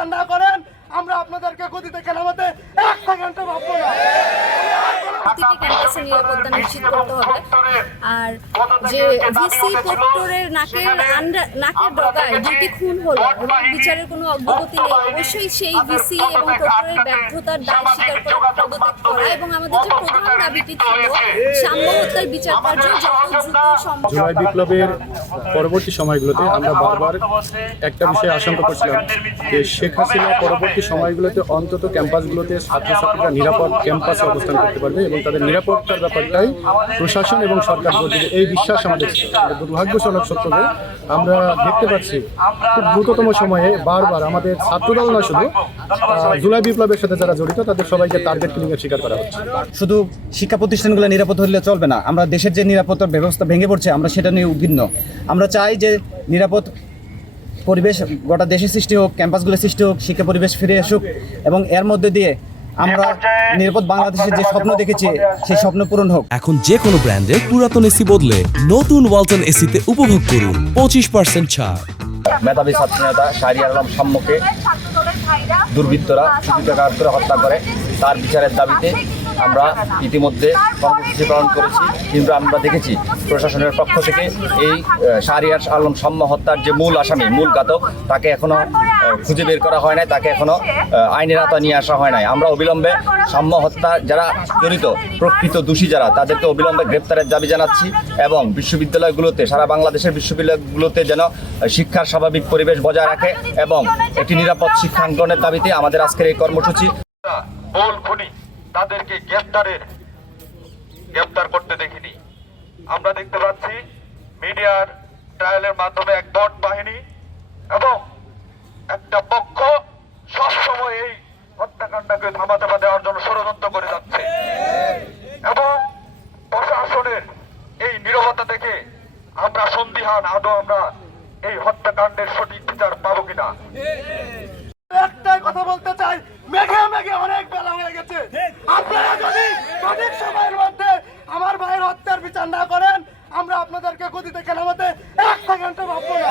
বিচার না করেন আমরা আপনাদেরকে গদিতে নামাতে এক সেকেন্ডও ভাববো না। প্রতিটি ক্যাম্পাসে নিরাপত্তা নিশ্চিত করতে হবে। আর যে ভিসি প্রক্টরের নাকের ডগায় দুটি খুন হলো এবং বিচারের কোনো অগ্রগতি নেই, অবশ্যই সেই ভিসি এবং প্রক্টরের ব্যর্থতার দায় স্বীকার করে পদত্যাগ করা এবং আমাদের যে প্রধান দাবিটি ছিল সাম্য হত্যার বিচার কার্য যত দ্রুত সম্ভব। জুলাই বিপ্লবের পরবর্তী সময়গুলোতে আমরা বারবার একটা বিষয়ে আশঙ্কা করছিলাম যে শেখ হাসিনা পরবর্তী সময়গুলোতে অন্তত ক্যাম্পাসগুলোতে ছাত্রছাত্রীরা নিরাপদ ক্যাম্পাসে অবস্থান করতে পারবে এবং তাদের নিরাপত্তার ব্যাপারটাই প্রশাসন এবং সরকার করবে, এই বিশ্বাস আমাদের ছিল। দুর্ভাগ্যজনক সত্যকে আমরা দেখতে পাচ্ছি খুব দ্রুততম সময়ে বারবার আমাদের ছাত্রদল না শুধু জুলাই বিপ্লবের সাথে যারা জড়িত তাদের সবাইকে টার্গেট কিলিংয়ের শিকার করা হচ্ছে। শুধু শিক্ষা প্রতিষ্ঠানগুলো নিরাপদ হলে চলবে না, আমরা দেশের যে নিরাপত্তার ব্যবস্থা ভেঙে পড়ছে আমরা সেটা নিয়ে উদ্বিগ্ন। আমরা চাই যে নিরাপদ পরিবেশ গোটা দেশে সৃষ্টি হোক, ক্যাম্পাসগুলো সৃষ্টি হোক, শিক্ষা পরিবেশ ফিরে আসুক এবং এর মধ্যে দিয়ে আমরা নিরাপদ বাংলাদেশের যে স্বপ্ন দেখেছি সেই স্বপ্ন পূরণ হোক। এখন যে কোনো ব্র্যান্ডের পুরাতন এসি বদলে নতুন ওয়ালটন এসিতে উপভোগ করুন 25% ছাড়। মেধাবী ছাত্রনেতা শাহরিয়ার আলম সাম্যকে দুর্বৃত্তরা ছুটিকাঘাত করে হত্যা করে, তার বিচারের দাবিতে আমরা ইতিমধ্যে কর্মসূচি পালন করেছি, কিন্তু আমরা দেখেছি প্রশাসনের পক্ষ থেকে এই শাহরিয়ার আলম সাম্য হত্যার যে মূল আসামি, মূল ঘাতক, তাকে এখনো খুঁজে বের করা হয় নাই, তাকে এখনো আইনের আওতায় নিয়ে আসা হয় নাই। আমরা অবিলম্বে সাম্য হত্যা যারা জড়িত প্রকৃত দোষী যারা তাদেরকে অবিলম্বে গ্রেপ্তারের দাবি জানাচ্ছি এবং বিশ্ববিদ্যালয়গুলোতে সারা বাংলাদেশের বিশ্ববিদ্যালয়গুলোতে যেন শিক্ষার স্বাভাবিক পরিবেশ বজায় রাখে এবং একটি নিরাপদ শিক্ষাঙ্গনের দাবিতে আমাদের আজকের এই কর্মসূচি। তাদেরকে গ্রেপ্তার করতে দেখিনি। আমরা দেখতে পাচ্ছি মিডিয়ার ট্রায়ালের মাধ্যমে এক বট বাহিনী এবং একটা পক্ষ সবসময় এই হত্যাকাণ্ডকে ধামাচাপা দেওয়ার জন্য ষড়যন্ত্র করে যাচ্ছে এবং প্রশাসনের এই নীরবতা দেখে আমরা সন্দিহান আদৌ আমরা এই হত্যাকাণ্ডের সঠিক বিচার পাবো কিনা। একটাই কথা বলতে চাই, মেঘে মেঘে অনেক বেলা হয়ে গেছে। আপনারা যদি সঠিক সময়ের মধ্যে আমার ভাইয়ের হত্যার বিচার না করেন আমরা আপনাদেরকে গদিতে নামাতে এক সেকেন্ডও ভাববো না।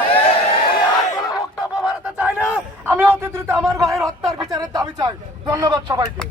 আমি আর কোনো বক্তব্য বাড়াতে চাই না, আমি অতি দ্রুত আমার ভাইয়ের হত্যার বিচারের দাবি চাই। ধন্যবাদ সবাইকে।